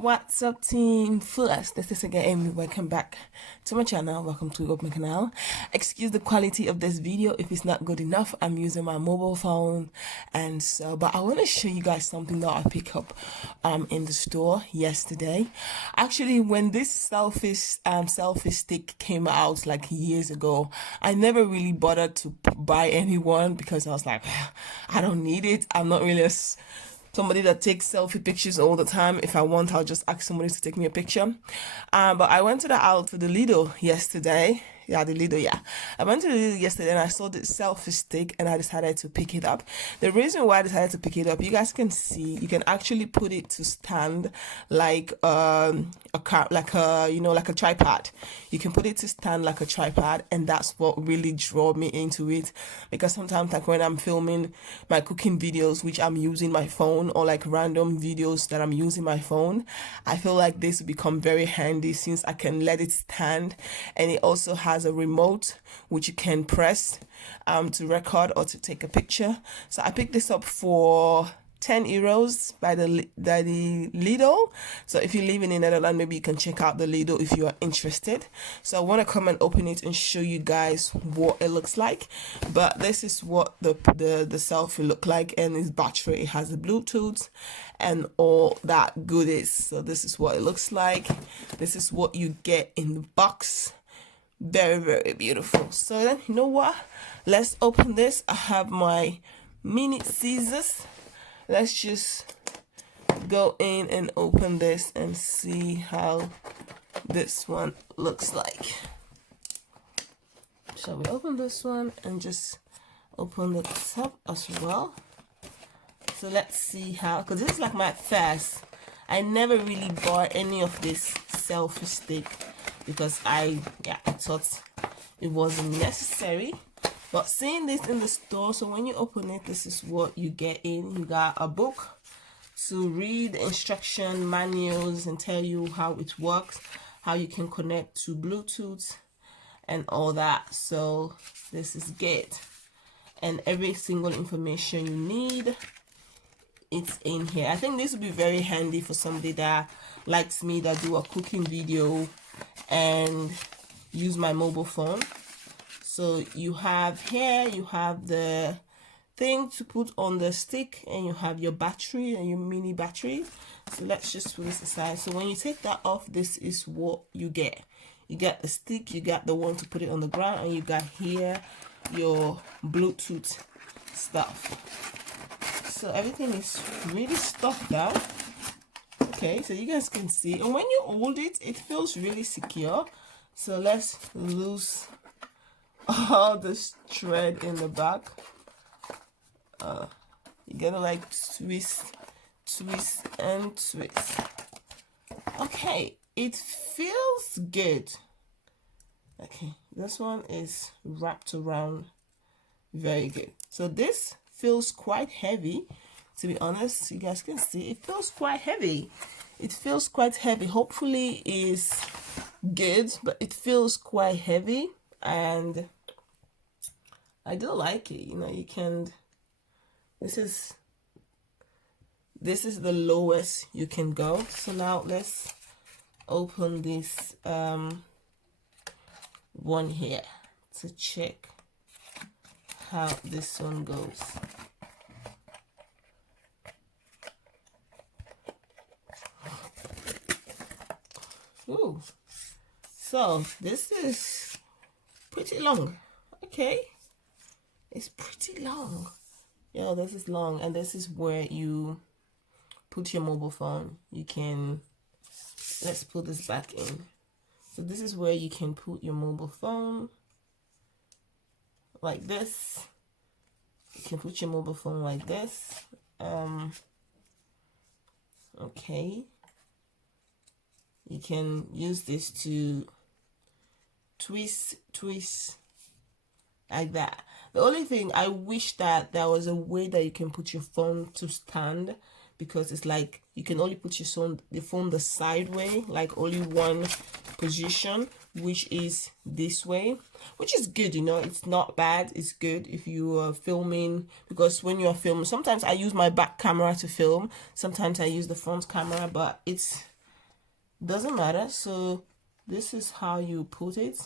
What's up, team Fullest? This is again Amy. Welcome back to my channel. Welcome to my canal. Excuse the quality of this video if it's not good enough. I'm using my mobile phone, and so but I want to show you guys something that I picked up in the store yesterday. Actually, when this selfie stick came out like years ago, I never really bothered to buy any one because I was like, I don't need it. I'm not really somebody that takes selfie pictures all the time. If I want, I'll just ask somebody to take me a picture. But I went to the Lidl yesterday. Yeah, the Lidl, yeah. I went to the Lidl yesterday and I saw this selfie stick and I decided to pick it up. The reason why I decided to pick it up, you guys can see, you can actually put it to stand like like a tripod. You can put it to stand like a tripod, and that's what really drew me into it. Because sometimes, like when I'm filming my cooking videos, which I'm using my phone, or like random videos that I'm using my phone, I feel like this will become very handy since I can let it stand, and it also has a remote which you can press to record or to take a picture. So I picked this up for €10 by the Lidl. So if you live in the Netherlands, maybe you can check out the Lidl if you are interested. So I want to come and open it and show you guys what it looks like. But this is what the selfie look like, and its battery. It has the Bluetooth and all that goodies. So this is what it looks like. This is what you get in the box. Very, very beautiful. So then, you know what? Let's open this. I have my mini scissors. Let's just go in and open this and see how this one looks like. Shall we open this one and just open the top as well? So let's see how, because this is like my first. I never really bought any of this selfie stick because I thought it wasn't necessary. But seeing this in the store, so when you open it, this is what you get in. You got a book to read instruction manuals and tell you how it works, how you can connect to Bluetooth and all that. So this is good. And every single information you need, it's in here. I think this would be very handy for somebody that likes me, that do a cooking video and use my mobile phone. So you have here, you have the thing to put on the stick, and you have your battery and your mini battery. So let's just put this aside. So when you take that off, this is what you get. You get the stick, you got the one to put it on the ground, and you got here your Bluetooth stuff. So everything is really stuffed out. Okay, so you guys can see, and when you hold it, it feels really secure. So let's loose all this thread in the back. You gotta like twist and twist. Okay, it feels good. Okay, this one is wrapped around very good. So this feels quite heavy, to be honest. You guys can see it feels quite heavy. It feels quite heavy. Hopefully is good, but it feels quite heavy, and I do like it. You know, you can, this is the lowest you can go. So now let's open this one here to check how this one goes. Ooh, so this is pretty long. Okay, it's pretty long. Yeah, this is long, and this is where you put your mobile phone. You can, let's put this back in. So this is where you can put your mobile phone like this. You can put your mobile phone like this. Okay, you can use this to twist like that. The only thing, I wish that there was a way that you can put your phone to stand, because it's like you can only put the phone the side way, like only one position, which is this way, which is good. You know, it's not bad, it's good if you are filming, because when you are filming, sometimes I use my back camera to film, sometimes I use the front camera, but it's doesn't matter. So this is how you put it,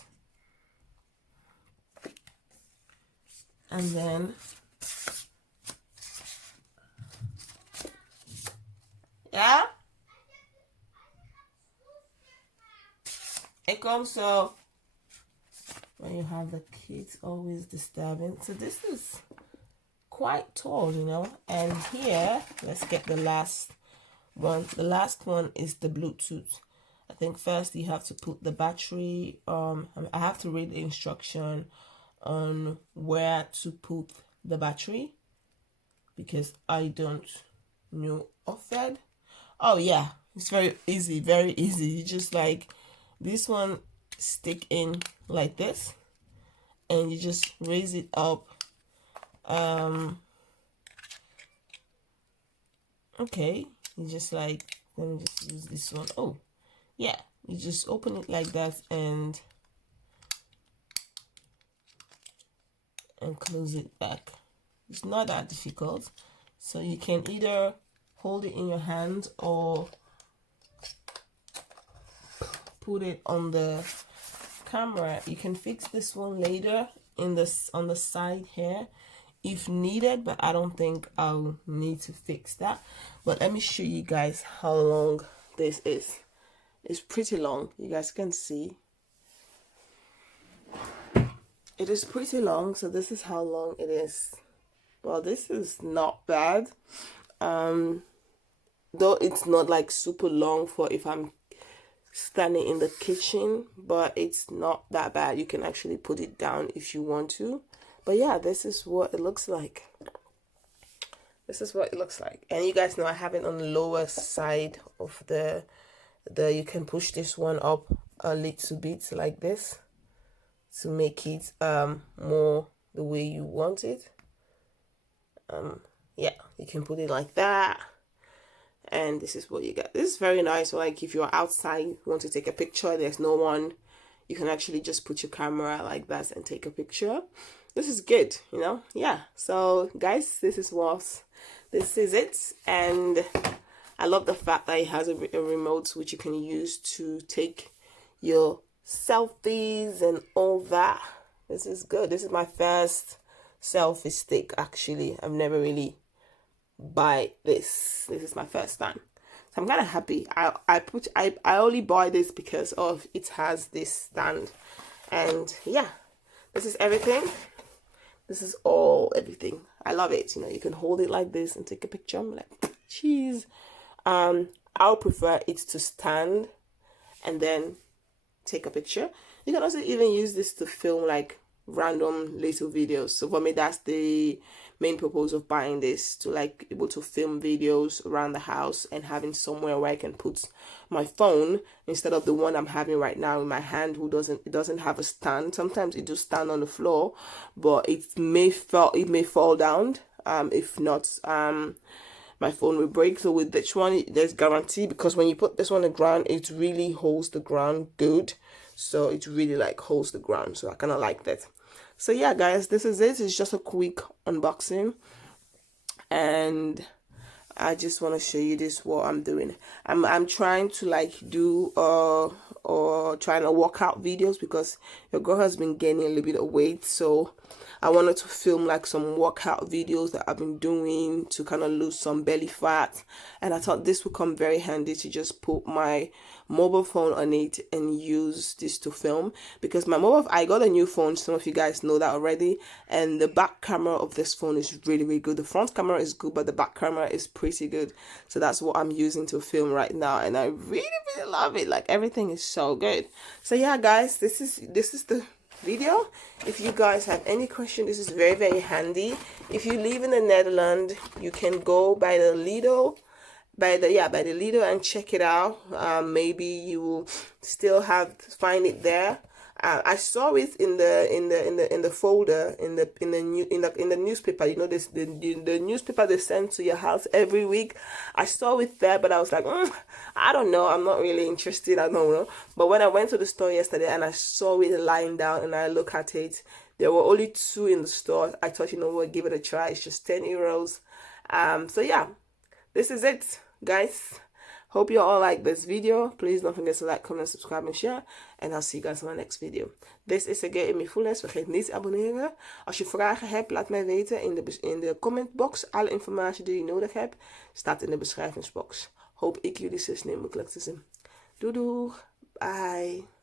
and then yeah, it comes. So when you have the kids always disturbing, so this is quite tall, you know. And here, let's get the last one. The last one is the Bluetooth. I think first you have to put the battery. I have to read the instruction on where to put the battery because I don't know of it. Oh yeah, it's very easy, very easy. You just like this one, stick in like this, and you just raise it up. Okay, you just like, let me just use this one. Oh yeah, you just open it like that and close it back. It's not that difficult. So you can either hold it in your hand or put it on the camera. You can fix this one later in this on the side here if needed, but I don't think I'll need to fix that. But let me show you guys how long this is. It's pretty long, you guys can see. It is pretty long, so this is how long it is. Well, this is not bad. Though it's not like super long for if I'm standing in the kitchen, but it's not that bad. You can actually put it down if you want to. But yeah, this is what it looks like. This is what it looks like. And you guys know I have it on the lower side of the you can push this one up a little bit like this to make it more the way you want it. Yeah, you can put it like that. And this is what you get. This is very nice. So like if you're outside, you want to take a picture, there's no one, you can actually just put your camera like that and take a picture. This is good, you know. Yeah, so guys, this is it. And I love the fact that it has a remote which you can use to take your selfies and all that. This is good. This is my first selfie stick actually. I've never really buy this. This is my first time, so I'm kind of happy. I only buy this because of it has this stand. And yeah, this is everything. This is everything. I love it. You know, you can hold it like this and take a picture. I'm like, cheese. I'll prefer it to stand and then take a picture. You can also even use this to film like random little videos. So for me, that's the main purpose of buying this, to like able to film videos around the house and having somewhere where I can put my phone instead of the one I'm having right now in my hand, it doesn't have a stand. Sometimes it just stand on the floor, but it may fall down. If not, my phone will break. So with this one, there's guarantee, because when you put this on the ground, it really holds the ground good. So it really like holds the ground. So I kind of like that. So yeah, guys, this is it. It's just a quick unboxing, and I just want to show you this what I'm doing. I'm trying to like do or trying to work out videos because your girl has been gaining a little bit of weight, so I wanted to film like some workout videos that I've been doing to kind of lose some belly fat. And I thought this would come very handy to just put my mobile phone on it and use this to film, because I got a new phone. Some of you guys know that already, and the back camera of this phone is really, really good. The front camera is good, but the back camera is pretty good. So that's what I'm using to film right now, and I really, really love it. Like, everything is so good. So yeah, guys, this is the video. If you guys have any question, this is very, very handy. If you live in the Netherlands, you can go by the Lidl, by the Lidl, and check it out. Maybe you will still find it there. I saw it in the folder in the newspaper. You know, this the newspaper they send to your house every week. I saw it there, but I was like, I don't know. I'm not really interested. I don't know. But when I went to the store yesterday and I saw it lying down and I look at it, there were only 2 in the store. I thought, you know what, give it a try. It's just €10. So yeah, this is it, guys. Hope you all like this video. Please don't forget to like, comment, subscribe and share. And I'll see you guys in my next video. This is again AMIFULLEST. Vergeet niet te abonneren. Als je vragen hebt, laat mij weten in de commentbox. Alle informatie die je nodig hebt, staat in de beschrijvingsbox. Hoop ik jullie zo snel mogelijk te zien. Doei doei. Bye.